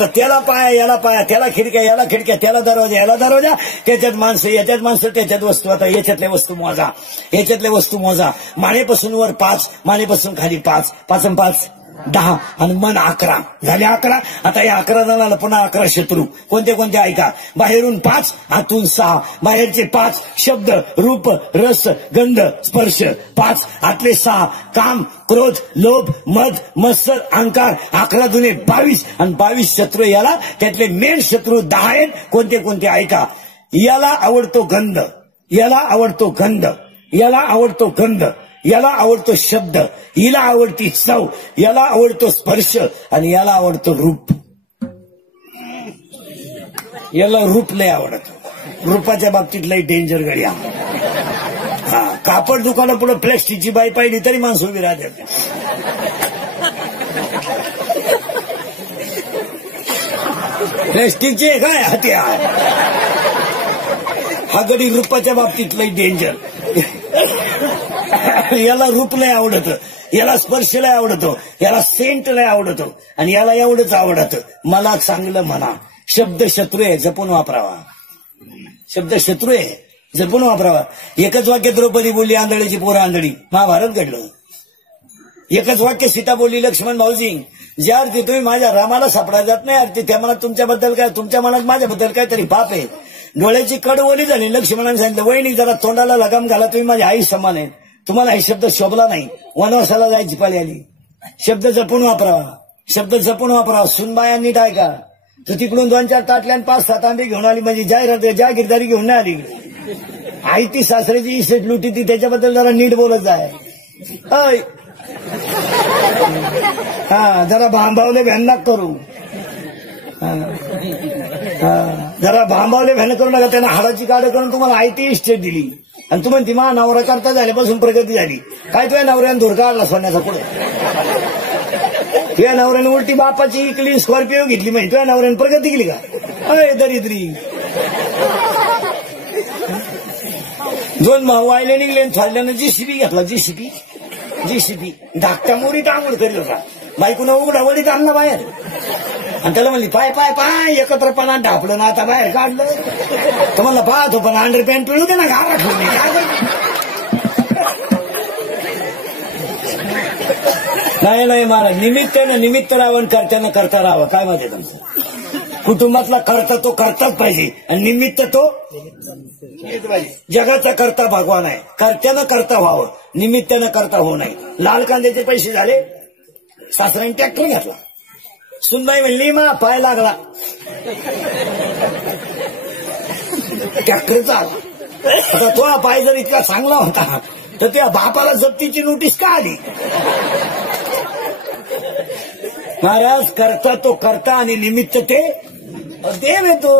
आता त्याला पाया याला पाया, त्याला खिडक्या याला खिडक्या, त्याला दरवाजा याला दरवाजा, त्याच्यात माणसं याच्यात माणसं, त्याच्यात वस्तू. आता याच्यातल्या वस्तू मोजा, याच्यातल्या वस्तू मोजा. मानेपासून वर 5, मानेपासून खाली 5, 5 आणि 5 10 आणि मन 11 झाले 11. आता या 11 जणांना पुन्हा 11 शत्रू. कोणते कोणते ऐका. बाहेरून 5, आतून 6. बाहेरचे 5 शब्द, रूप, रस, गंध, स्पर्श 5. आतले 6 काम, क्रोध, लोभ, मद, मत्सर, अहंकार. 11 दुने 22 आणि 22 शत्रू. याला त्यातले मेन शत्रू 10 आहेत. कोणते कोणते ऐका. याला आवडतो गंध, याला आवडतो गंध, याला आवडतो गंध, याला आवडतो शब्द, हिला आवडती चव, याला आवडतो स्पर्श आणि याला आवडतो रूप. याला रूप लय आवडत. रूपाच्या बाबतीत लय डेंजर गड्या. हा, कापड दुकानापुढे प्लॅस्टिकची बाई पाहिली तरी माणसं उभी राहते. प्लॅस्टिकचे काय हत्यार. हा गडी रूपाच्या बाबतीत लय डेंजर. याला रूप लय आवडत, याला स्पर्श लय आवडतो, याला सेंट लय आवडतो आणि याला एवढंच आवडत मला चांगलं म्हणा. शब्द शत्रू आहे, जपून वापरावा. शब्द शत्रू आहे, जपून वापरावा. एकच वाक्य द्रौपदी बोलली आंधळीची पोरं आंधळी. महाभारत घडलं. एकच वाक्य सीता बोलली लक्ष्मण भाऊजी. ज्या अर्थी तुम्ही माझ्या रामाला सापडा जात नाही अर्थी त्या मनात तुमच्याबद्दल काय, तुमच्या मनात माझ्याबद्दल काय तरी पाप आहे. डोळ्याची कड ओली झाली. लक्ष्मणाने सांगितलं वहिनी जरा तोंडाला लगाम घाला, तुम्ही माझी आई समान आहे. तुम्हाला हे शब्द शोभला नाही. वनवासाला जायची पाळी आली. शब्द जपून वापरावा, शब्द जपून वापरावा. सुनबाया नीट ऐका. तर तिकडून 2-4 ताटल्या आणि 5-7 आंबे घेऊन आली म्हणजे जागीरदारी घेऊन नाही आली. आई ती सासऱ्याची इस्टेट लुटी ती, त्याच्याबद्दल जरा नीट बोलत जाय. हा, जरा भांबावले भ्यान करू. जरा भांबावले भ्यान करू नका. त्यांना हाडाची काढ करून तुम्हाला आयती इस्टेट दिली आणि तुम्ही ती मा नवरा करता झाल्यापासून प्रगती झाली. काय तुझ्या नवऱ्याने धुर काढला सोन्याचा पुढे. तुझ्या नवऱ्याने उलटी बापाची इकली स्कॉर्पिओ घेतली माहिती. तुझ्या नवऱ्याने प्रगती केली का. अय दरिद्री. 2 भाऊ वायले निघले चालल्यानं जीसीबी घेतला. जीसीबी धाकट्या मोरीत आंघोळ करीत होता. बायकोनं उघडावडीत आणला बाहेर आणि त्याला म्हणली पाय पाय पाय. एकत्रपणा ढापलं ना आता बाहेर काढलं. तर म्हणलं पाहतो पण अंडर पॅन्ट पिळू दे ना. नाही महाराज. निमित्त राहावं, कर्त्यानं करता राहावं. काय माहिती तुमचं. कुटुंबातला करता तो करताच पाहिजे आणि निमित्त तो पाहिजे. जगाचा करता भगवान आहे. कर्त्यानं करता व्हावं, निमित्तानं करता होऊ नये. लाल कांद्याचे पैसे झाले. सासऱ्याने ट्रॅक्टर घातला. सुनबाई म्हणली मा पाय लागला. ट्रॅक्टरचा आला. आता तो पाय जर इतका चांगला होता तर त्या बापाला जप्तीची नोटीस का आली. महाराज करता तो करता आणि निमित्त ते देव येतो.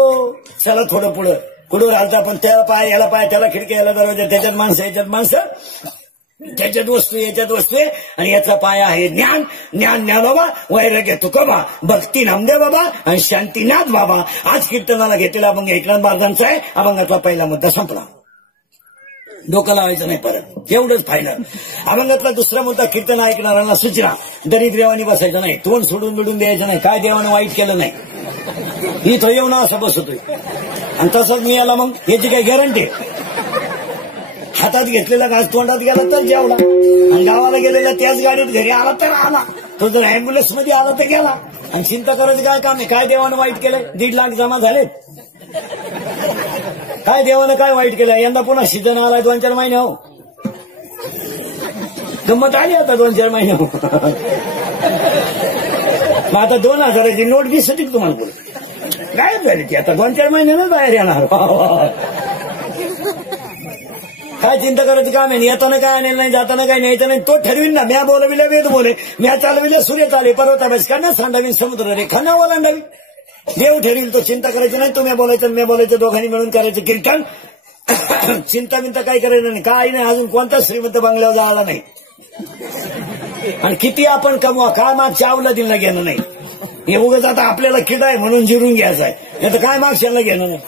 चला थोडं पुढं राहता. पण त्याला पाय याला पाय, त्याला खिडकी याला दरवाजा, त्याच्यात माणसं याच्यात माणसं, त्याच्यात वस्तू याच्यात वस्तू आहे. आणि याचा पाया आहे ज्ञान. ज्ञानोबा, वैराग्य तुकोबा, भक्ती नामदेव बाबा आणि शांतीनाथ बाबा. आज कीर्तनाला घेतलेला अभंग एकनाथ महाराजांचा आहे. अभंगातला पहिला मुद्दा संपला. डोकं लावायचं नाही परत, एवढंच फायनल. अभंगातला दुसरा मुद्दा कीर्तन ऐकणाऱ्यांना सूचना. दरिद्रेवानी बसायचं नाही, तोंड सोडून बिडून द्यायचं नाही. काय देवानं वाईट केलं नाही. इथं येऊन असं बसतोय आणि तसंच मी याला मग याची काही गॅरंटी. हातात घेतलेला घास तोंडात गेला तर जेवला आणि गावाला गेलेला त्याच गाडीत घरी आला तर आला. तो जर अँब्युलन्स मध्ये आला तर गेला. आणि चिंता करायचं काय काम आहे. काय देवानं वाईट केलंय. 1.5 लाख जमा झालेत. काय देवानं काय वाईट केलं. यंदा पुन्हा सीझन आलाय 2-4 महिने. हो गंमत आली आता 2-4 महिने. मग आता 2000ची नोट दिसत तुम्हाला पुढे गायब झाली ती. आता 2-4 महिन्यानं बाहेर येणार. काय चिंता करायची काम आहे. येताना काय आणेल नाही, जाताना काय न्यायचं नाही. तो ठरवीन ना. म्या बोलविल्या वेद बोले, म्या चालविल्या सूर्य चाले, पर्वताभ्यास करणार सांडावी, समुद्र रेखा न ओलांडावी. देव ठरवील. तो चिंता करायची नाही. तुम्ही बोलायचं मी बोलायचं, दोघांनी मिळून करायचं कीर्तन. चिंता बिंता काय करायचं नाही. काय नाही. अजून कोणता श्रीमंत बंगल्यावर जायला नाही. आणि किती आपण कमवा, काय मागच्या आवला दिला घेणं नाही. हे उगाच आता आपल्याला किडा आहे म्हणून जिरून घ्यायचं आहे. नाही तर काय मागशाला घेणं नाही.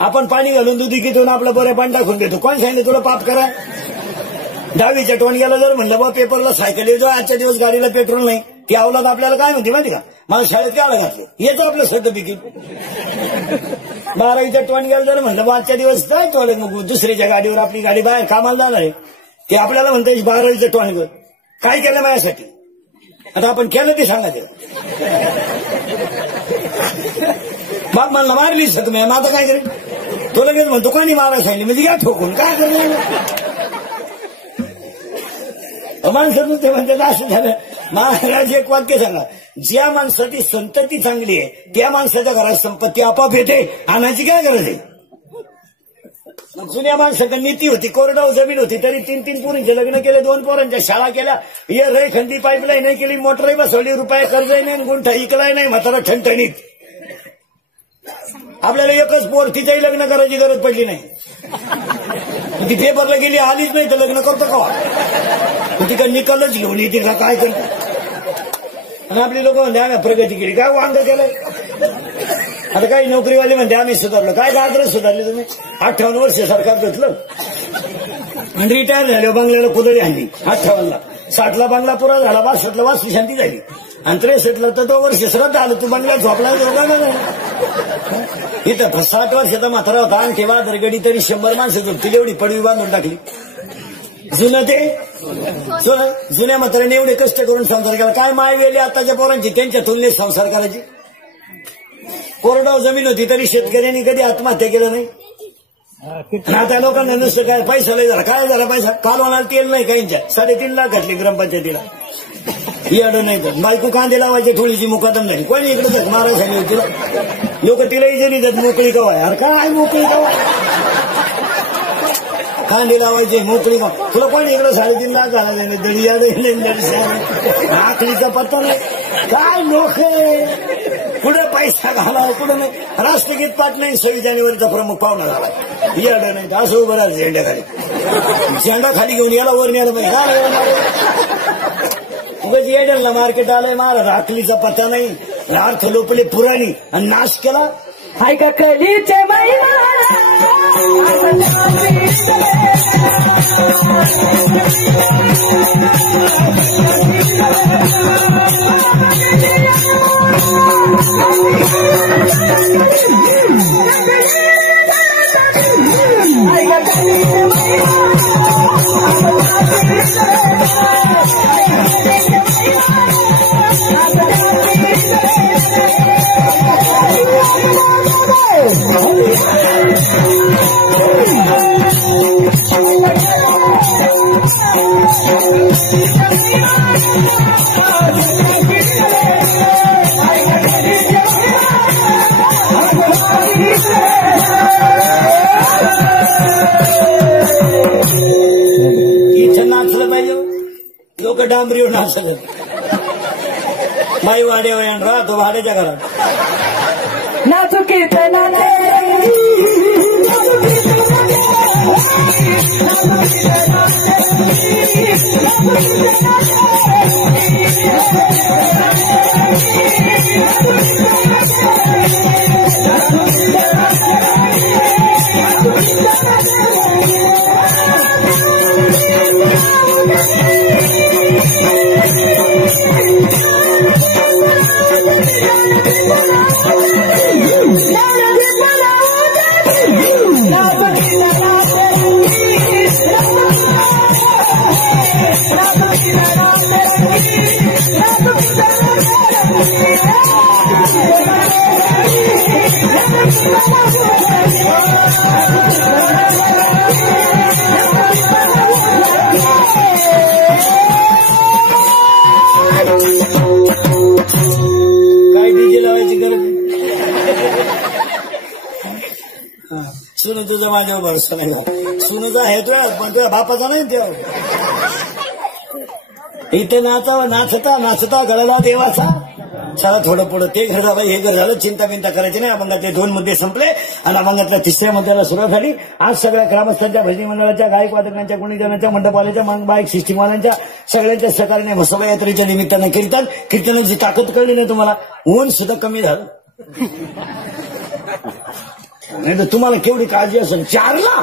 आपण पाणी घालून दुधी कितून आपलं बरं पाणी टाकून देतो. कोण सांगितलं तुला पाप करा. 10वीच्या टोणग्याला जर म्हणलं बा पेपरला सायकल येतो, आजच्या दिवस गाडीला पेट्रोल नाही, ती अवलाद आपल्याला काय म्हणते माहिती का. मला शाळेत काय घातले येतं आपलं सर्टिफिकेट. 12वीच्या टोन गेलं जर म्हणलं 5च्या दिवस काय टोले मग दुसऱ्याच्या गाडीवर आपली गाडी बाहेर कामाला जाणार आहे ते आपल्याला म्हणतं 12वीचं टोन गर काय केलं माझ्यासाठी. आता आपण केलं ते सांगायचं. बाप मला मारली तुम्ही आता काय करेल तो लगेच म्हणतो कोणी मारा सांगितलं म्हणजे घ्या ठोकून काय करेल. माणसातून ते म्हणतात असं झालं. महाराज एक वाक्य सांगा ज्या माणसाची संतती चांगली आहे त्या माणसाच्या घरात संपत्ती आपाप येते आणायची काय गरज आहे. जुन्या माणसाकडे नीती होती कोरडाव जमीन होती तरी 3-3 पोरींचे लग्न केले 2 पोरांच्या शाळा केल्या ये रे खंडी पाईपलाईन नाही केली मोटरही बसवली रुपये कर्जही नाही गुंठा इकलाय नाही म्हातारा ठणठणीत. आपल्याला एकच पोर तिचंही लग्न करायची गरज पडली नाही. ती पेपरला गेली आलीच नाही तर लग्न करतो का तिकडे निकालच घेऊन येते का काय करतो. आणि आपली लोक म्हणते आम्ही प्रगती केली काय वांग केलंय. आता काही नोकरीवाले म्हणते आम्ही सुधारलो काय गाजरच सुधारले तुम्ही. 58 वर्ष सरकार घेतलं आणि रिटायर झाले बंगल्याला कुदळी आणली 58ला 60ला बंगला पुरा झाला 62ला वास्तू शांती झाली आणि 63ला तर 2 वर्ष श्रद्धा आलं तू बंगल्यात झोपला इथं 60 वर्षाचा म्हातारा होता आणि तेव्हा दरगडी तरी 100 माणसं झोपतील एवढी पडवी बांधून टाकली. जुनं ते जुन्या म्हाताऱ्याने एवढे कष्ट करून संसार केला काय माय गेले आताच्या पोरांची त्यांच्या तुलनेत संसार करायची. कोरडाव जमीन होती तरी शेतकऱ्यांनी कधी आत्महत्या केलं नाही. आता लोकांना नुसतं काय पैसा लय झाला काय झाला पैसा कालवणाला तेल नाही काहींच्या 3.5 लाख घातली ग्रामपंचायतीला याडं नाही तर बायको कांदे लावायची थोडीशी मुकादम झाली कोणी इकडे मारायला तिला लोक तिलाही जरी जात मोकळी कवाय अरे काय मोकळी कवाय कांदे लावायचे मोकळी का तुला कोणी इकडं 3.5 लाख घालायला दळी आखलीचा पत्ता नाही काय लोक पुढे पैसा घाला पुढे नाही. राष्ट्रगीत पाठ नाही 26 जानेवारीचा प्रमुख पाहुणा झाला याडं नाही असं उभं राहा झेंड्याखाली झेंडा खाली घेऊन याला वर न्यायला उगाच येड्याला मार्केट आलंय महाराज आखलीचा पत्ता नाही अर्थ लोपले पुराणी आणि नाश केला. हाय का कलीचे इथं नाचलं पाहिजे लोक डांबरीवर नाचलं बाई वाड्यावर राहतो भाड्याच्या घरात नाचू कीर्तनाने काय डीजे लावायची गरज सुने तुझा माझ्यावर भरोसा नाही सुनेचा आहे तुझ्या पण तुझ्या बापाचा नाही तेव्हा इथे नाचता नाचता गळाला देवाचा चला थोडं पुढं ते घर झालं हे घर झालं चिंता बिंता करायची नाही. अभंगातले 2 मुद्दे संपले आणि अभंगातल्या 3ऱ्या मुद्द्याला सुरुवात झाली. आज सगळ्या ग्रामस्थांच्या भजनी मंडळाच्या गायक वादकांच्या गुणीजनांच्या मंडपवाल्याच्या बाईक सिस्टीमवाल्यांच्या सगळ्यांच्या सहकार्याने म्हसोबा यात्रेच्या निमित्तानं कीर्तनाची ताकद कळली नाही तुम्हाला. ऊन सुद्धा कमी झालं नाही तर तुम्हाला केवढी काळजी असेल 4ला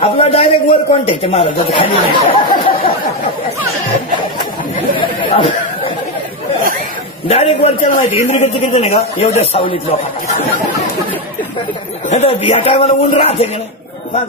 आपला तुला डायरेक्ट वर कॉन्टॅक्ट आहे महाराजाचं, खाली नाही. डायरेक्ट वरच्याला माहिती इंद्रियचं किती नाही का एवढ्या सावलीत लोक या टायमाला ऊन राहते का नाही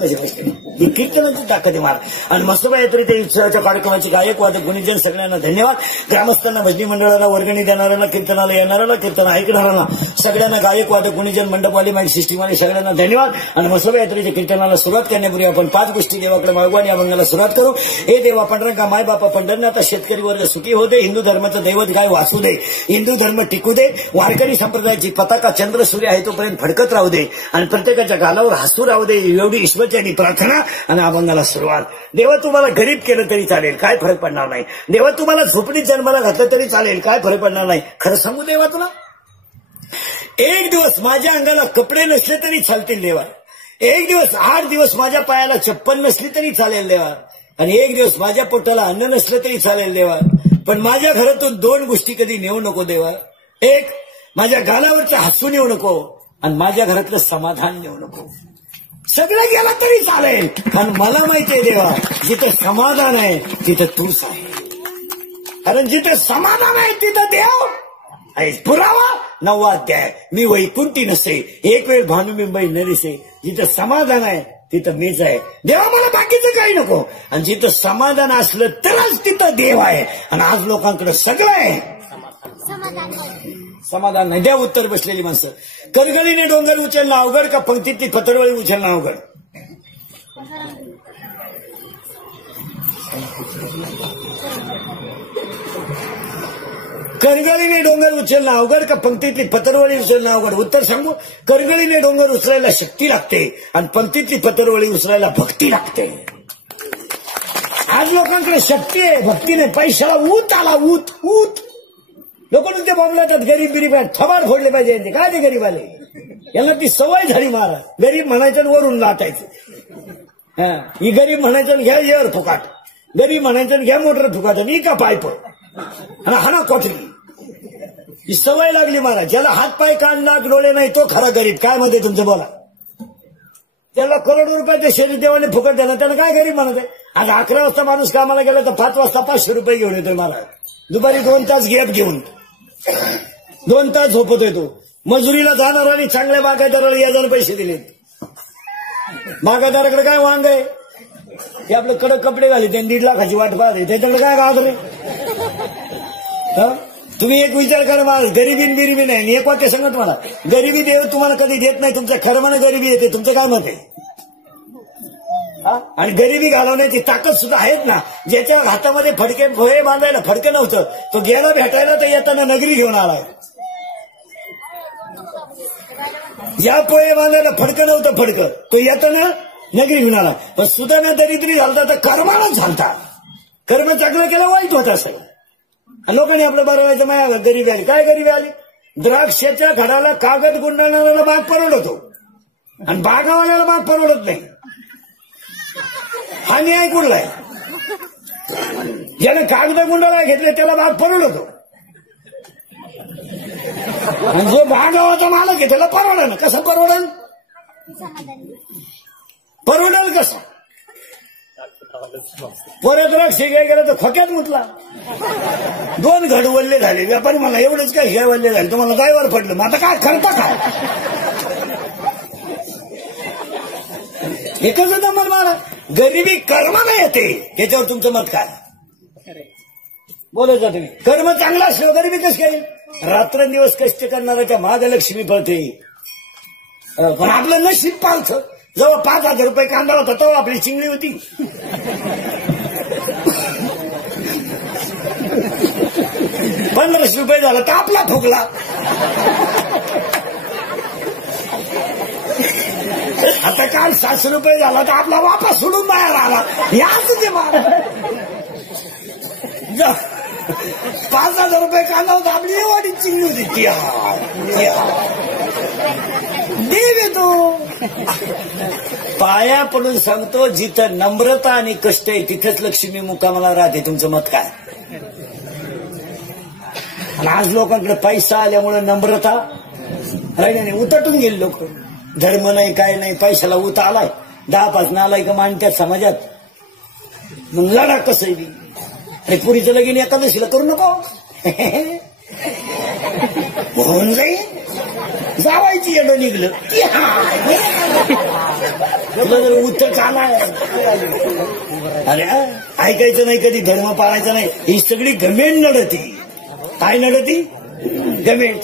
कशी गोष्ट ही कीर्तनाची ताकद आहे महाराज. आणि मस्तबा येतरी ते उत्सवाच्या कार्यक्रमाची गायक वादक गुणीजन सगळ्यांना धन्यवाद. ग्रामस्थांना, भजनी मंडळाला, वर्गणी देणाऱ्यांना, कीर्तनाला येणाऱ्याला, कीर्तन ऐकणाऱ्यांना सगळ्यांना, गायक वादक गुणीजन मंडपवाली माईक सिस्टीमवाले सगळ्यांना धन्यवाद. आणि मस्तबा यात्रेच्या कीर्तनाला सुरुवात करण्यापूर्वी आपण 5 गोष्टी देवाकडे मागू आणि अभंगाला सुरुवात करू. हे देवा पंढरंगा माय बापा पंढरनाथ शेतकरी वर्ग सुखी होते, हिंदू धर्माचं दैवत गाय वाचू दे, हिंदू धर्म टिकू दे, वारकरी संप्रदायाची पताका चंद्र सूर्य आहे तोपर्यंत फडकत राहू दे आणि प्रत्येकाच्या गालावर हसू राहू दे, एवढी ईश्वरची प्रार्थना. आणि अभंगाला सुरुवात. देवा तुम्हाला गरीब केलं तरी चालेल, काय फरक पडणार नाही. देवा तुम्हाला झोपडीत जन्माला घातलं तरी चालेल, काय फरक पडणार नाही. खरं सांगू देवा तुला, एक दिवस माझ्या अंगाला कपडे नसले तरी चालतील देवा, एक दिवस 8 दिवस माझ्या पायाला चप्पल नसली तरी चालेल देवा, आणि एक दिवस माझ्या पोटाला अन्न नसलं तरी चालेल देवा, पण माझ्या घरातून 2 गोष्टी कधी नेऊ नको देवा. एक, माझ्या गालावरच्या हसू नेऊ नको आणि माझ्या घरातलं समाधान नेऊ नको. सगळं गेलं तरी चालेल, पण मला माहितीये देवा जिथं समाधान आहे तिथं तूच आहे. कारण जिथं समाधान आहे तिथं देव आहे. पुरावा 9वा अध्याय. मी वैकुंठी नसे, एक वेळ भानुबिंबई न दिसे. जिथं समाधान आहे तिथं मीच आहे. देवा मला बाकीचं काही नको. आणि जिथं समाधान असलं तरच तिथं देव आहे. आणि आज लोकांकडे सगळं आहे, समाधान नाही. द्या उत्तर बसलेली माणसं. करगळीने डोंगर उचलणं अवघड का पंक्तीतली पतरवळी उचलणं अवघड? करगळीने डोंगर उचलणं अवघड का पंक्तीतली पतरवळी उचलणं अवघड? उत्तर सांगू. करगळीने डोंगर उचलायला शक्ती लागते आणि पंक्तीतली पतरवळी उचलायला भक्ती लागते. आज लोकांकडे शक्ती आहे, भक्ती नाही. पैशाला ऊत आला, ऊत ऊत. लोक नुसते बोंबलातात गरीब बिरीब आहेत, थबाड फोडले पाहिजे. काय ते गरीब आले, यांना ती सवय झाली महाराज. गरीब म्हणायचं वरून लाटायचं. ही गरीब म्हणायचं घ्या एअर फुकाट, गरीब म्हणायचं घ्या मोटर फुकाट, आणि का पायप आणि हा ना कॉटरी. ही सवय लागली महाराज. ज्याला हात पाय कान नाक डोळे नाही तो खरा गरीब. काय म्हणते तुमचं बोला. त्याला करोडो रुपयाचे शरीर देवाने फुकट द्यायला, त्याला काय गरीब म्हणत आहे. आज 11 वाजता माणूस कामाला गेला तर 5 वाजता 500 रुपये घेऊन येतोय महाराज. दुपारी 2 तास गॅप घेऊन 2 तास झोपत येतो. मजुरीला जाणार आणि चांगल्या बागायतदाराला याजाने पैसे दिले. बागायतदाराकडे काय वांग आहे, ते आपलं कडक कपडे घाले, त्यांनी 1.5 लाखाची वाट पाहते, त्याच्याकडे काय गाव रे. तुम्ही एक विचार करा मला, गरिबी बिरिबी नाही. एक वाक्य सांगत मला, गरिबी देव तुम्हाला कधी देत नाही. तुमच्या खरमानं गरिबी येते. तुमचं काय मत आहे? आणि गरिबी घालवण्याची ताकद सुद्धा आहेत ना. ज्याच्या हातामध्ये फडके भोये बांधायला फडके नव्हतं तो गेला भेटायला तर येताना नगरी घेऊन आला. ज्या पोहे बांधायला फडकं नव्हतं फडकं तो येताना नगरी घेऊन आला. पण सुद्धा दरिद्री झालता तर कर्मानच झालता. कर्म चांगलं केलं वाईट होत असं. लोकांनी आपलं बरवायचं माया गरीबी आली. काय गरीबी आली? द्राक्षाच्या घडाला कागद गुंडाळणाऱ्याला बाग परवडतो आणि बागावाल्याला बाग परवडत नाही. हा न्याय कुठला आहे? ज्याने कागद गुंडाळा घेतले त्याला बाग परवडतो आणि जो बागावाचा मालक आहे त्याला परवडेल. कसं परवडेल? परवडेल कसं? परत द्राक्ष घ्या गेलं तर खोक्यात मुतला. 2 घड वल्ले झाले. व्यापारी मला एवढंच काय हे वल्ले झाले, तुम्हाला ड्रायव्हर पडलं. मग आता काय करता काय? हे कसं जमल मला? गरिबी कर्माने येते. त्याच्यावर तुमचं मत काय? बोलत जा तुम्ही. कर्म चांगला असलं गरिबी कशी करेल? रात्रंदिवस कष्ट करणाऱ्याच्या महालक्ष्मी पळते. पण आपलं नशीब पालतं. जेव्हा 5,000 रुपये कांदा होता तेव्हा आपली चिंगडी होती. 1500 रुपये झाला तर आपला ठोकला. आता काल 700 रुपये झाला तर आपला वापस सोडून बाहेर आला. याच ते 5,000 रुपये कांदा होता आपली एवढी चिंगडी होती. देव येतो. पाया पडून सांगतो, जिथं नम्रता आणि कष्ट आहे तिथेच लक्ष्मी मुक्कामाला राहते. तुमचं मत काय? आणि आज लोकांकडे पैसा आल्यामुळे नम्रता राहिली नाही. उतटून गेले लोक. धर्म नाही काय नाही, पैशाला उत आलाय. 10-5 नालायक मांडत्यात समाजात. मग लढा कसं बी. अरे पुरीचं लगीन एकादशीला करू नको. होऊन जाईल जावायची येणं निघलं तुला जर उत्तर आलाय. अरे ऐकायचं नाही, कधी धर्म पाळायचा नाही. ही सगळी गमेंड लढती. काय लढती? गमेंड.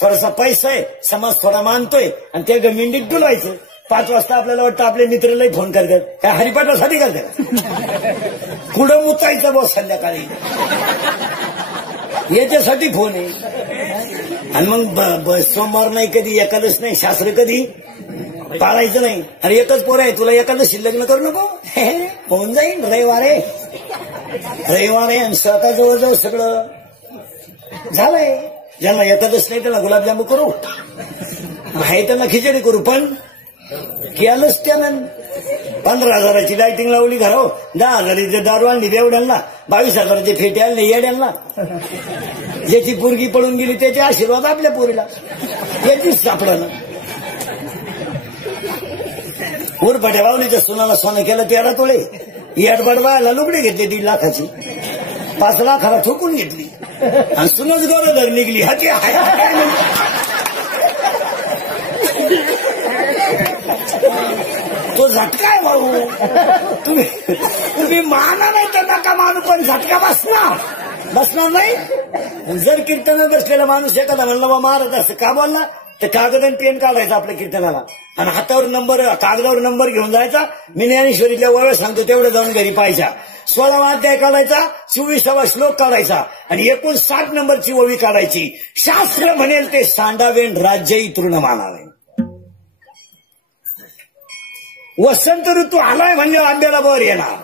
थोडासा पैसा आहे, समाज थोडा मानतोय आणि त्या गमेंडीत डुलायचं. 5 वाजता आपल्याला वाटतं आपले मित्रलाही फोन करतात. काय हरिपाठासाठी करतात? कुठं मुचायचं बस संध्याकाळी याच्यासाठी फोन आहे. आणि मग सोमवार नाही, कधी एकादश नाही, शास्त्र कधी पाळायचं नाही. अरे एकच पोर आहे, तुला एकादशी लग्न करू नको. होऊन जाईल रविवार आहे आणि स्वतः जवळजवळ सगळं झालंय. ज्यांना एकादश नाही त्याला गुलाबजामू करू, आहे त्यांना खिचडी करू. पण केलंच त्यानं 15,000ची लाइटिंग लावली घराव, 10,000ची दारू आणली बेवड्यांना, 22,000चे फेटे आणले येड्यांना. ज्याची पोरगी पळून गेली त्याचे आशीर्वाद आपल्या पोरीला, याचीच सापडलं. उरफाट्या बावलीच्या सुनाला सोनं केलं 13 तोळे. येडबड बायला लुगडी घेतली 1.5 लाखाची, 5 लाखाला ठोकून घेतली आणि सुनच गरोदर निघली. हाती तो झटका आहे भाऊ. तुम्ही माना नाही तर नका मानू, पण झटका बसणार नाही. जर कीर्तनात बसलेला माणूस एखादा म्हणला बा महाराज असं का बोलला, तर कागद आणि पेन काढायचा आपल्या कीर्तनाला आणि हातावर कागदावर नंबर घेऊन जायचा. मी ज्ञानेश्वरीतल्या ओव्या सांगतो तेवढं जाऊन घरी पाहायचा. 16वा अध्याय काढायचा, 24वा श्लोक काढायचा आणि एकूण 60 नंबरची ओवी काढायची. शास्त्र म्हणेल ते सांडावेन राज्यही तृण मानावे. वसंत ऋतू आलाय म्हणजे आंब्याला बर येणार,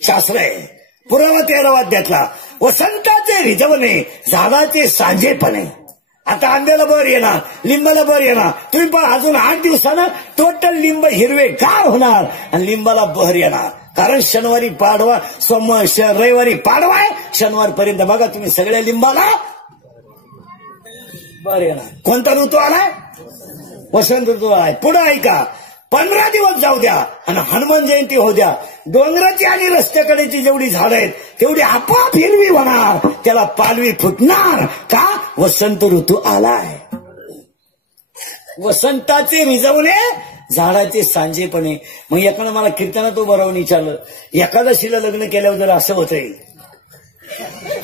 शास्त्र आहे. पुरावा 13वा अध्यायातला वसंताचे रिजवणे, झाडाचे सांजेपणे. आता आंब्याला बर येणार, लिंबाला बर येणार. तुम्ही पण अजून 8 दिवसानं टोटल लिंब हिरवे गार होणार आणि लिंबाला बहर येणार. कारण शनिवारी पाडवा, रविवारी पाडवा आहे, शनिवारपर्यंत बघा तुम्ही सगळ्या लिंबाला बर येणार. कोणता ऋतू आलाय? वसंत ऋतू आलाय. पुढे ऐका, 15 दिवस जाऊ द्या आणि हनुमान जयंती होऊ द्या. डोंगराची आणि रस्त्याकडेची जेवढी झाडं आहेत तेवढी आपोआप हिरवी होणार, त्याला पालवी फुटणार. का? वसंत ऋतू आलाय. वसंताचे रिजवणे, झाडाचे सांजेपणे. मग एकानं मला कीर्तनात उभं राहून विचारलं, एकादशीला लग्न केल्यावर जर असं होतंय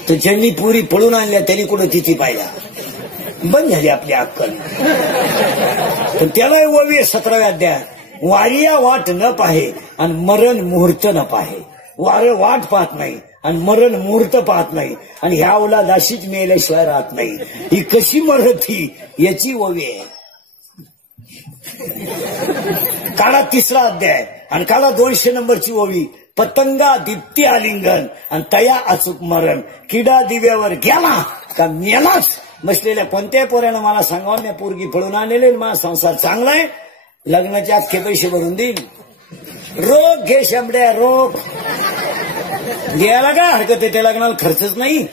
तर ज्यांनी पुरी पळून आणल्या त्यांनी कुठं तिथी पाहिला. बंद झाली आपली अक्कल. पण त्याला ओवी 17व्या अध्यायात, वारिया वाट न पाहे आणि मरण मुहूर्त न पाहे. वारं वाट पाहत नाही आणि मरण मुहूर्त पाहत नाही आणि ह्या ओला दाशीच मेल्याशिवाय राहत नाही. ही कशी मरत ही याची ओवी आहे. काळा 3रा अध्याय आणि काळा 200 नंबरची ओवी. पतंगा दीप्ती आलिंगन आणि तया अचूक मरण. किडा दिव्यावर गेला का मेलाच. बसलेल्या कोणत्याही पोऱ्यानं मला सांगावं, मी पोरगी पळून आणलेले, माझा संसार चांगला आहे, लग्नाचे अख्खे पैसे भरून देईन. रोग घे शंभड्या, रोग द्यायला काय हरकत आहे, त्या लग्नाला खर्चच नाही.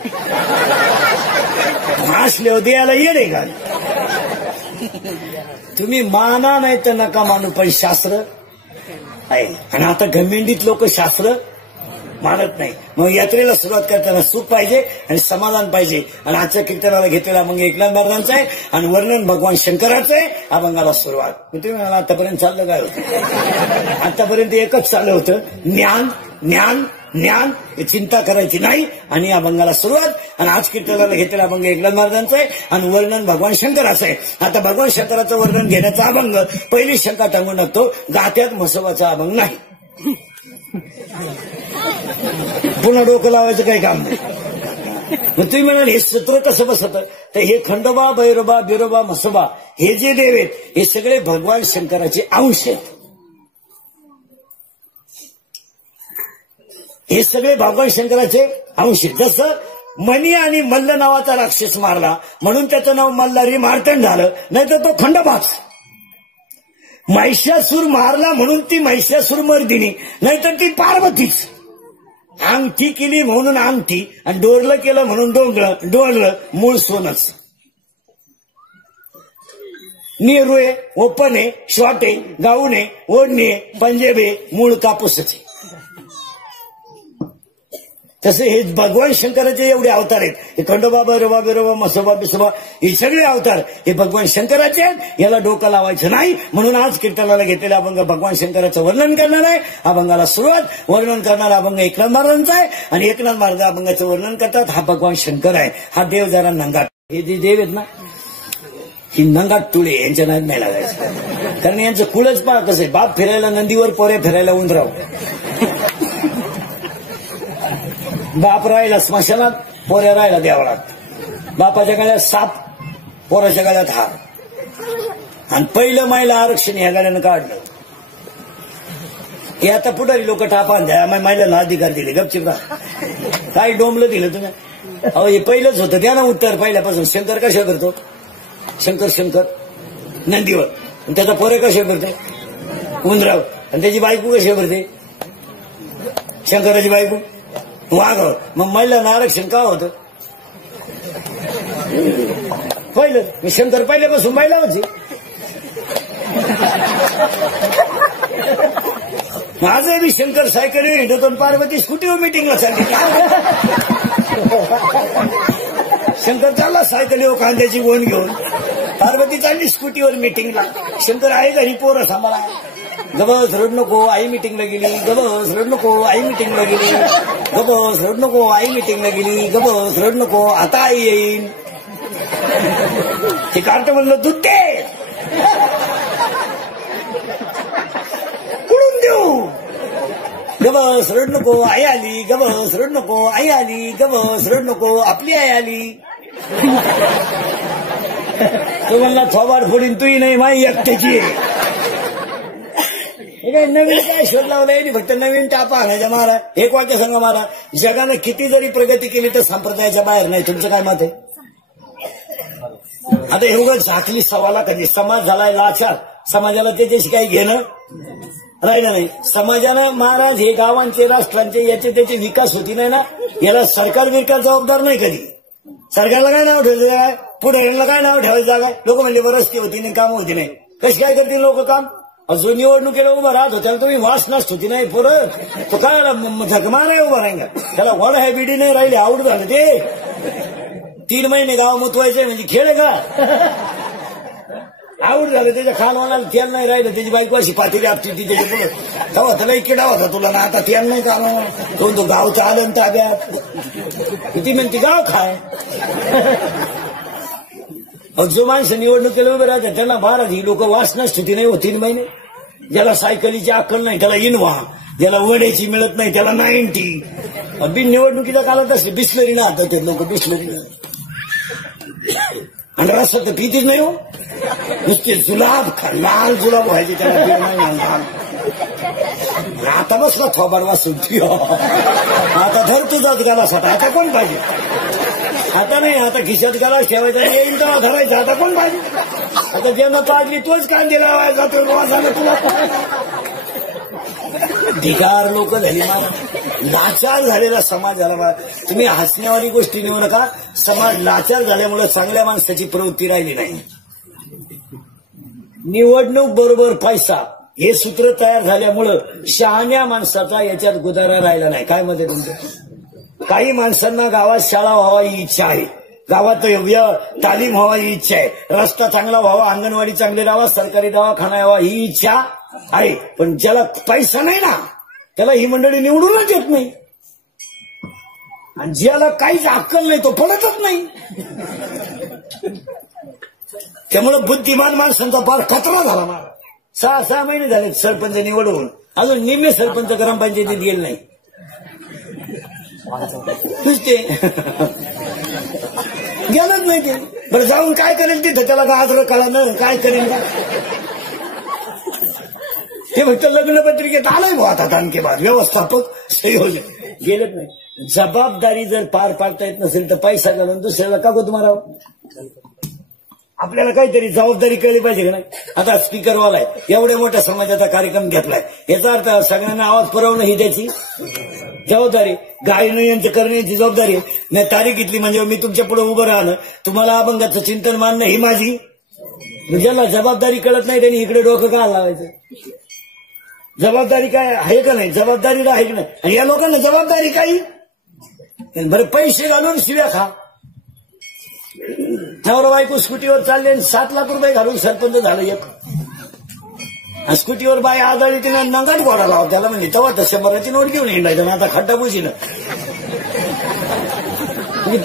हसले द्यायला येणे का? तुम्ही माना नाही तर नका मानू, पण शास्त्र आहे. आणि आता गमेंडीत लोक शास्त्र मानत नाही. मग यात्रेला सुरुवात करताना सुख पाहिजे आणि समाधान पाहिजे. आणि आजच्या कीर्तनाला घेतलेला मग एकनाथ महाराजांचा आहे आणि वर्णन भगवान शंकराचं आहे. अभंगाला सुरुवात. तुम्ही म्हणाला आतापर्यंत चाललं काय होतं? आतापर्यंत एकच चाललं होतं, ज्ञान ज्ञान ज्ञान. चिंता करायची नाही आणि अभंगाला सुरुवात. आणि आज कीर्तनाला घेतलेला अभंग एकनाथ महाराजांचा आहे आणि वर्णन भगवान शंकराचं आहे. आता भगवान शंकराचं वर्णन घेण्याचा अभंग पहिली शंका टांगून टाकतो, गात्यात म्हसवाचा अभंग नाही. पुन्हा डोकं लावायचं काही काम नाही. तुम्ही म्हणाल हे सूत्र कसं बसत, तर हे खंडोबा, भैरोबा, बिरोबा, म्हसोबा हे जे देव आहेत हे सगळे भगवान शंकराचे अंश आहेत. हे सगळे भगवान शंकराचे अंश आहेत. जसं मनी आणि मल्ल नावाचा राक्षस मारला म्हणून त्याचं नाव मल्हारी मार्तंड झालं, नाहीतर तो खंडोबाच. महिषासूर मारला म्हणून ती महिषासूर मर्दिनी, नाहीतर ती पार्वतीच. अंगठी केली म्हणून अंगठी आणि डोरलं केलं म्हणून डोरलं, मूळ सोनच. नेहरू आहे, ओपन आहे, शॉर्ट आहे, गाऊन आहे, ओढणी आहे, पंजाबी आहे, मूळ कापूसच आहे. तसे हे भगवान शंकराचे एवढे अवतार आहेत. हे खंडोबा, भैरवा, बिरोबा, मसोबा, बिसोबा हे सगळे अवतार हे भगवान शंकराचे आहेत. याला डोकं लावायचं नाही. म्हणून आज कीर्तनाला घेतलेला अभंग भगवान शंकराचं वर्णन करणार आहे. अभंगाला सुरुवात वर्णन करणारा अभंग एकनाथ महाराजांचा आहे आणि एकनाथ महाराज अभंगाचं वर्णन करतात. हा भगवान शंकर आहे. हा देव जरा नंगाट. हे जे देव आहेत ना ही नंगाट तुळे यांच्या नाद नाही लागायचं. कारण यांचं कुळच पहा कसं आहे. बाप फिरायला नंदीवर, पोरे फिरायला उंदराव. बाप राहिला स्मशानात, पोऱ्या राहिला देवळात. बापाच्या गळ्यात साप, पोराच्या गळ्यात हार. आणि पहिलं महिला आरक्षण ह्या गाड्यानं काढलं. हे आता पुढारी लोक टापान द्या महिलांना अधिकार दिले. गपचिप राहा. काय डोंबलं दिलं तुम्ही. अहो हे पहिलंच होतं. द्या ना उत्तर पहिल्यापासून. शंकर कशा करतो. शंकर नंदीवर. आणि त्याचा पोरे कशा करते उंदराव. आणि त्याची बायको कशा करते शंकराची बायको वाघावर. मग महिलांना आरक्षण का होतं. पहिलं शंकर पहिल्यापासून महिला होती. माझं मी शंकर सायकलीवर हिंडतो आणि पार्वती स्कूटीवर मिटिंगला चालली. शंकर चालला सायकलीवर कांद्याची गोण घेऊन. पार्वती चालली स्कूटीवर मिटिंगला. शंकर आहे घरी पोरं सांभाळा. गबस रड नको आई मिटिंगला गेली. गबस रड नको आई मिटिंगला गेली. गबस रड नको आई मिटिंगला गेली. गबस रड नको आता आई येईन. ते कार्ट म्हणलं दूध दे कुठून देऊ. गबस रड नको आई आली. गबस रड नको आई आली. गबस रड नको आपली आई आली. तो म्हणला थोबाड फोडीन तूही नाही माई एकट्याची. नवीन काय शोध लावलाय. फक्त नवीन टापा आणायच्या महाराज. एक वाक्य सांगा महाराज. जगानं किती जरी प्रगती केली तर संप्रदायाच्या बाहेर नाही. तुमचं काय मत आहे. आता हे उगाच झाकली सवाला कधी. समाज झालाय लाचार. समाजाला त्याच्याशी काही घेणं राहिलं नाही. समाजानं महाराज हे गावांचे राष्ट्रांचे याचे त्याचे विकास होती नाही ना. याला सरकार बिरकार जबाबदार नाही कधी. सरकारला काय नाव ठेवायचं काय. पुढाऱ्यांना काय नाव ठेवायचं काय. लोक म्हणले रस्ते होती नाही काम होती नाही. कशी काय करतील लोक काम. जो निवडणुकीला उभा राहत होत्या तुम्ही वास नसत होती नाही पोरं. तो काय झकमा नाही उभा राहिला. त्याला वड आहे बिडी नाही राहिले. आवड झालं ते. 3 महिने गाव मुतवायचे म्हणजे खेळ का. आवड झालं. त्याच्या खानवानाला तेल नाही राहिलं. त्याची बायको अशी पातेली आपली ती त्याच्या पुढे. तेव्हा त्याला किडा होता तुला ना. आता तेल नाही का तो गावचं आलं ताब्यात. किती म्हणते गाव खाय. जो माणसं निवडणुकीला उभे राहतात त्यांना महाराज ही लोक वास नसते नाही हो. 3 महिने. ज्याला सायकलीची अक्कल नाही त्याला इनवा. ज्याला वड्याची मिळत नाही त्याला 90. बिन निवडणुकीच्या काळात असते बिस्लरी ना. आता ते लोक बिस्लरी आणि रस्ता तर पितीच नाही हो. नुसते जुलाब लाल जुलाब व्हायचे त्याला. आता बसला थोबाड वाचून. आता धर तुझाच गाला साठा. आता कोण पाहिजे. आता नाही. आता खिशात गाला ठेवायचा येईल तेव्हा धरायचा. आता कोण पाहिजे. आता ज्यांना पाडली तोच कांदे लावायचा. तो झालं तुला ढिगार लोक झाली. लाचार झालेला समाज झाला. तुम्ही हसण्यावारी गोष्टी नेऊ नका. समाज लाचार झाल्यामुळे चांगल्या माणसाची प्रवृत्ती राहिली नाही. निवडणूक बरोबर पैसा हे सूत्र तयार झाल्यामुळं शहाण्या माणसाचा याच्यात गुजारा राहिला नाही. काय मत आहे तुमचं. काही माणसांना गावात शाळा व्हावा ही इच्छा आहे. गावात तालीम व्हावा ही इच्छा आहे. रस्ता चांगला व्हावा. अंगणवाडी चांगली राहावा. सरकारी दवाखाना यावा ही इच्छा आहे. पण ज्याला पैसा नाही ना त्याला ही मंडळी निवडूनच येत नाही. आणि ज्याला काहीच अक्कल नाही तो पडतच नाही. त्यामुळे बुद्धिमान माणसांचा फार खतरा झाला. मला 6 महिने झाले सरपंच निवडून. अजून निम्मे सरपंच ग्रामपंचायतीत गेले नाही. नुसते गेलंच नाही ते. बरं जाऊन काय करेल तिथं. त्याला गाजर कळा न काय करेल. ते फक्त लग्नपत्रिकेत आलंय भाऊ. आता आणखी बाद व्यवस्थापक संयोजक गेलेच नाही. जबाबदारी जर पार पाडता येत नसेल तर पैसा घालून दुसऱ्याला का गो तुम्हाला. आपल्याला काहीतरी जबाबदारी कळली पाहिजे का नाही. आता स्पीकरवाला आहे. एवढ्या मोठ्या समाजाचा कार्यक्रम घेतलाय. याचा अर्थ सगळ्यांना आवाज पुरवणं ही त्याची जबाबदारी. गायनं यांचं करण्याची जबाबदारी. मी तारीख घेतली म्हणजे मी तुमच्या पुढे उभं राहणं. तुम्हाला अभंगाचं चिंतन मानणं ही माझी ज्याला जबाबदारी कळत नाही त्यांनी इकडे डोकं का लावायचं? जबाबदारी काय आहे का नाही? जबाबदारीला आहे की नाही? आणि या लोकांना जबाबदारी काही बरं पैसे घालून शिव्या खा. नवरा बायको स्कूटीवर चालले 7 लाख रुपये घालून सरपंच झालं एक. स्कूटीवर बाई आदळली तिनं नंगाट घोडा लावा त्याला म्हणजे तेव्हा तर 100ची नोट घेऊन हिंडायचं ना आता खड्डा बुजीनं.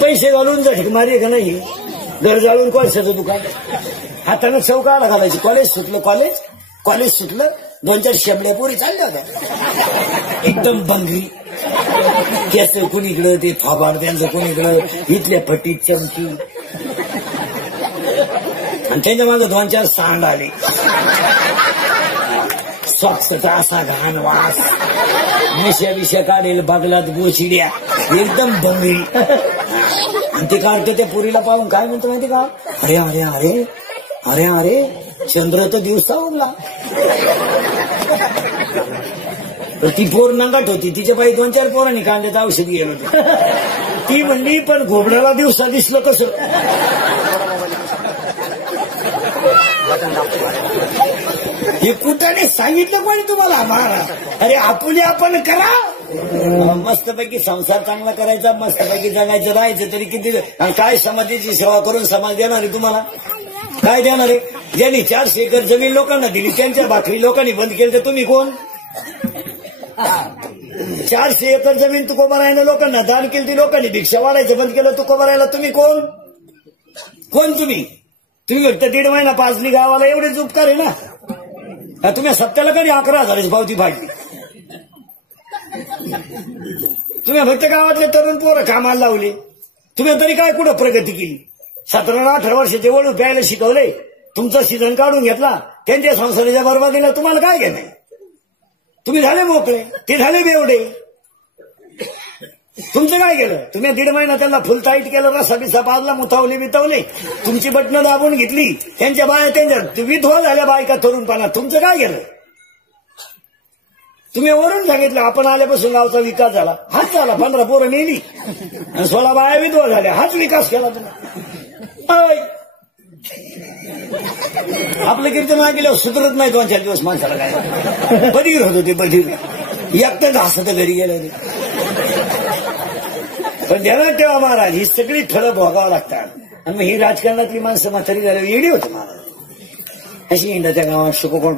पैसे घालून जा मारी का नाही? घर जाळून कोळशाचं दुकान हातानं चौकाला घालायची. कॉलेज सुटलं 2-4 शेबड्या पोरी चालल्या होत्या एकदम बंगरी. त्याचं कोणीकडं ते फाबाड त्यांचं कोणीकडं इथल्या फटीत चमकी आणि त्यांच्या मागं 2-4 सांड आले. सॉक्सचा असा घाण वास मिशा काढेल बागलात गोशिड्या एकदम बंगरी. आणि ते काढते त्या पुरीला पाहून काय म्हणतो माहिती का? अरे अरे अरे अरे अरे चंद्र तर दिवसा उगला. ती पोर नंगाट होती तिच्या बाई 2-4 पोरांनी कांद्यात औषध गेलं होतं. ती म्हणली पण घोबड्याला दिवसा दिसलं कसं? हे कुठाने सांगितलं कोणी तुम्हाला? महाराज अरे आपुले आपण करा. मस्तपैकी संसार चांगला करायचा, मस्तपैकी जगायचं, राहायचं तरी किती. काय समाजाची सेवा करून समाज देणार आहे तुम्हाला? काय देणार आहे? ज्यांनी 400 एकर जमीन लोकांना दिली त्यांच्या भाकरी लोकांनी बंद केली तर तुम्ही कोण? 400 एकर जमीन तुकोबा राहिलं लोकांना दान केली ती लोकांनी भिक्षा वाढायचं बंद केलं तुकोबा राहिला तुम्ही कोण? तुम्ही फक्त 1.5 महिना पाजली गावाला एवढेच उपकार आहे ना. तुम्ही सप्त्याला कधी 11,000ची पावती फाडली. तुम्ही फक्त गावातले तरुण पोरं कामाला लावले. तुम्ही तरी काय कुठं प्रगती केली? 17-18 वर्षाचे वळू प्यायला शिकवले, तुमचा सीझन काढून घेतला, त्यांच्या संसाराच्या बरबादीला तुम्हाला काय घेणं? तुम्ही झाले मोकळे, ते झाले बेवडे. तुमचं काय केलं? तुम्ही 1.5 महिना त्यांना फुल टाईट केलं, रसा बिसा पाजला, बितवले, तुमची बटणं दाबून घेतली, त्यांच्या बाया त्यांच्या विधवा झाल्या बायका तरुणपणा. तुमचं काय केलं? तुम्ही वरून सांगितलं आपण आल्यापासून गावचा विकास झाला. हाच झाला. 15 पोरं मेली आणि 16 बाया विधवा झाल्या. हाच विकास केला तुम्ही. आपलं कीर्तन ऐकल्यावर सुधरत नाही 2-4 दिवस माणसाला. काय बधीर होत होते, बधीर एकटंच हसत घरी गेलं. पण ध्यानात ठेवा महाराज, ही सगळी फळं भोगावं लागतात. आणि मग ही राजकारणातली माणसं म्हातारी झाल्यावर येडी होते महाराज. अशी इंडा त्या गावात शुकोकोण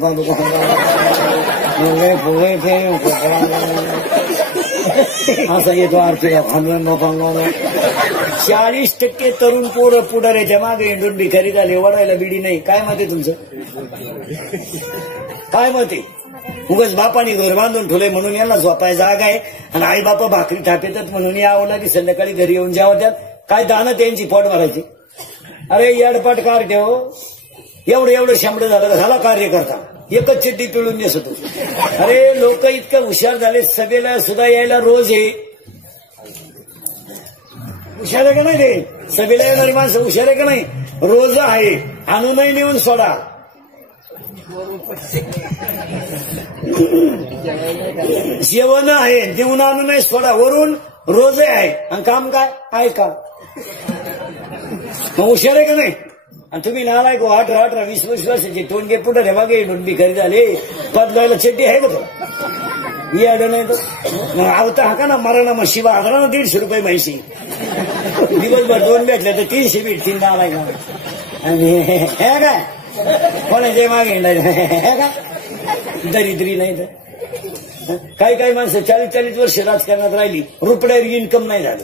असा येतो आरतीला 40% तरुण पोरं पुढाऱ्याच्या मागे इंडून भिकारी झाले. वडायला बिडी नाही. काय मत आहे तुमचं? काय मत आहे? उगाच बापाने घर बांधून ठेवलंय म्हणून यांना झोपाय जागा आहे आणि आई बापा भाकरी थापेतात म्हणून यावला की संध्याकाळी घरी येऊन जेवतात. काय दानं त्यांची पोट भरायची? अरे येडपाट कार ठेव. एवढं शंभर झाला कार्य करता एकच चिठ्ठी पिळून देत होतो. अरे लोक इतकं हुशार झाले, सभेला सुद्धा यायला रोज आहे. हुशार आहे का नाही रे? सभेला येणारी माणसं हुशार आहे का नाही? रोज आहे. आणूनही नेऊन सोडा. जेवण आहे, देऊन आणूनही सोडा. वरून रोज आहे आणि काम काय आहे का? मग हुशार आहे का नाही? आणि तुम्ही नालायक 18, 20 वर्षाचे टोनगे पुढे मागे भिकारी झाले. बदलायला चड्डी आहे का तो? यायला नाही तर आवता हा का ना मरा मग शिवा आदरा ना 150 रुपये म्हैशी. दिवसभर 2 भेटले तर 300 भेटतील नालायक. आणि हे काय कोणाच्या मागे हे का दरिद्री नाही तर काही माणसं 40-40 वर्ष राजकारणात राहिली, रुपड्यावर इन्कम नाही झालं,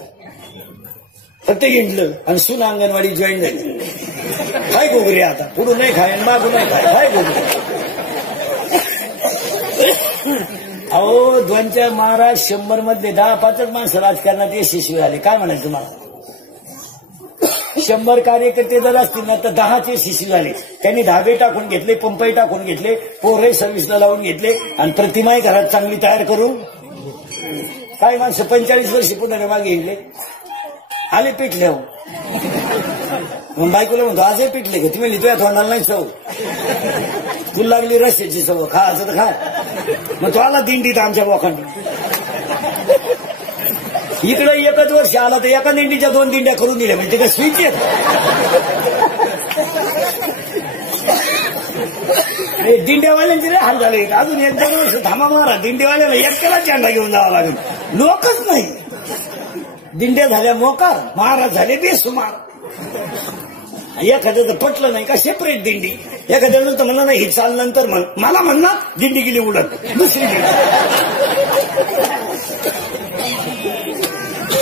फक्त हिंडलं आणि सून अंगणवाडी जॉईन झाली. काय गोगरे आता पुढून नाही खाय मागून नाही खाय. काय गोगरे? अहो 2-4 महाराज 100 मधले 10-5 माणसं राजकारणात यशस्वी झाले. काय म्हणायचं तुम्हाला? 100 कार्यकर्ते जर असतील ना तर 10च यशस्वी झाले. त्यांनी धाबे टाकून घेतले, पंपही टाकून घेतले, पोरही सर्व्हिसला लावून घेतले आणि प्रतिमाही घरात चांगली तयार करून. काय माणसं 45 वर्ष पुन्हा मागे गेले, आले पिटले. हो मग बायकोला म्हणतो आजही पिटले का? तुम्ही लिहितोय तोंडाला नाही सव, तुला लागली रस्त्याची सव, खा असं तर खा. मग तो आला दिंडीत आमच्या बोखांडी. इकडे 1च वर्ष आला तर एका दिंडीच्या 2 दिंड्या करून दिल्या. म्हणजे ते काय स्विच आहेत? हे दिंडेवाल्यांचे लय हाल झाले. अजून 1-2 वर्ष थांबा मारा. दिंडेवाल्याला एकट्याला झेंडा घेऊन जावा लागेल. लोकच नाही. दिंड्या झाल्या मोकार, महाराज झाले बेसुमार. एखाद्याचं पटलं नाही का सेपरेट दिंडी. एखाद्याचं तर म्हणलं नाही ही चाल नंतर म्हण, मला म्हणणार दिंडी गेली उडत दुसरी दिंडी.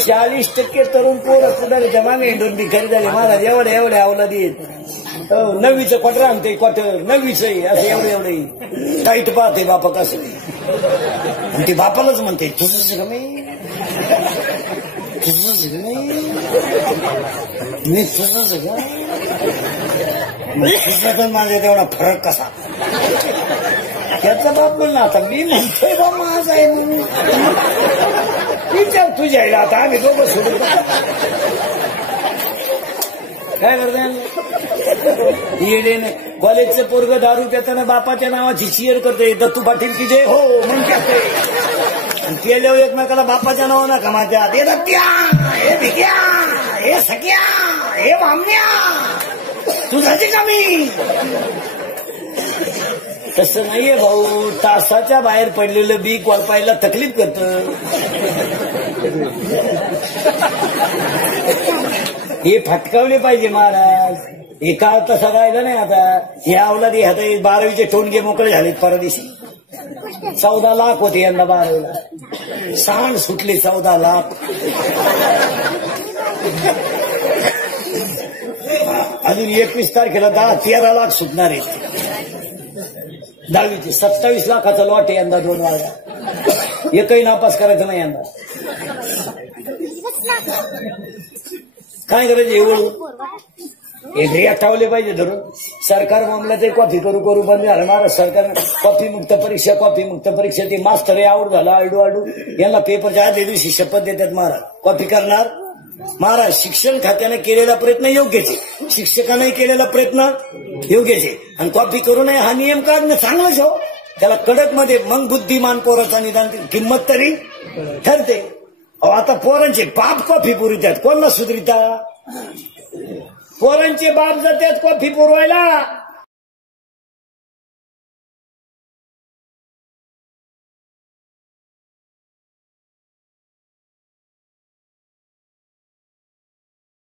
40% तरुण पोरं सुधारे जमाने हिंडून भिकारी झाले. महाराज एवढे अवलादी आहेत. 9वीचं क्वार्टर आणते क्वार्टर 9वीच असं एवढे टाईट पाहते बापा कसं. आणि ते बापालाच म्हणते तुझं का मी तुझंच का तुझा पण माझा तेवढा फरक कसा. त्याचा बाप म्हणला आता मी म्हणतोय बा माझा आहे म्हणून विचार तुझ्या आईला. आता आम्ही दोघं सोडून काय करते येडेने. कॉलेजचं पोरग दारू पिताना बापाच्या नावाची चिअर करते दत्तू पाटील की जय हो म्हणून कहते. केल्यावर एकमेकाला बापाच्या नाव नका माझ्या हे दत्त्या हे भिक्या हे सख्या हे माम्या तुझाची कमी. तसं नाहीये भाऊ. तासाच्या बाहेर पडलेलं बी कोळपायला तकलीफ करतं. हे फटकावले पाहिजे महाराज. एका तसा राहिला नाही. आता हे अवलादी आता 12वीचे टोनगे मोकळे झालेत. परदेशी 14 लाख होते यंदा 12वीला. सांड सुटले 14 लाख. अजून 21 तारखेला 13 लाख सुटणार आहेत. 10वीचे 27 लाखाचा लॉट आहे यंदा 2 वाजा. एकही नापास करायचं नाही यंदा. काय करायचं एवढं हे आठवले पाहिजे धरून. सरकार मामला ते कॉफी करू बंद झालं. महाराष्ट्र सरकारनं कॉफी मुक्त परीक्षा ते मास्तर आवड झाला आडू यांना पेपरच्या आदल्या दिवशी शपथ देतात महाराज कॉफी करणार. महाराज शिक्षण खात्याने केलेला प्रयत्न योग्यच आहे. शिक्षकांनाही केलेला प्रयत्न योग्यच आहे. आणि कॉफी करू नये हा नियम काढणं चांगलंच हो. त्याला कडक मध्ये मग बुद्धिमान पोराचा निदान किंमत तरी ठरते. आता पोरांचे बाप कॉफी पुरवितात कोणाला सुधरिता. पोरांचे बाप जातात कॉफी पुरवायला